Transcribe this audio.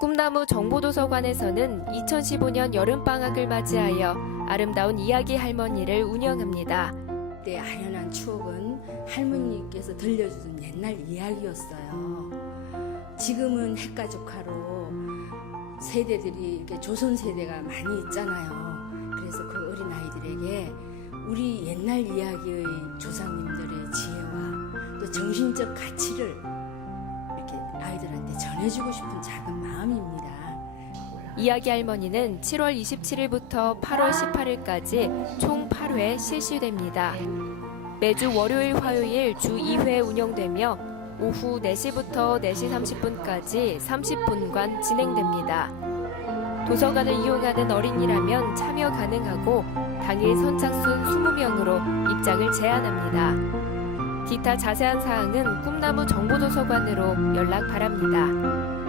꿈나무 정보도서관에서는 2015년 여름방학을 맞이하여 아름다운 이야기 할머니를 운영합니다. 그때 아련한 추억은 할머니께서 들려주던 옛날 이야기였어요. 지금은 핵가족화로 세대들이 이렇게 조선 세대가 많이 있잖아요. 그래서 그 어린 아이들에게 우리 옛날 이야기의 조상님들의 지혜와 또 정신적 가치를 아이들한테 전해주고 싶은 작은 마음입니다. 이야기 할머니는 7월 27일부터 8월 18일까지 총 8회 실시됩니다. 매주 월요일, 화요일 주 2회 운영되며 오후 4시부터 4시 30분까지 30분간 진행됩니다. 도서관을 이용하는 어린이라면 참여 가능하고 당일 선착순 20명으로 입장을 제한합니다. 기타 자세한 사항은 꿈나무 정보도서관으로 연락 바랍니다.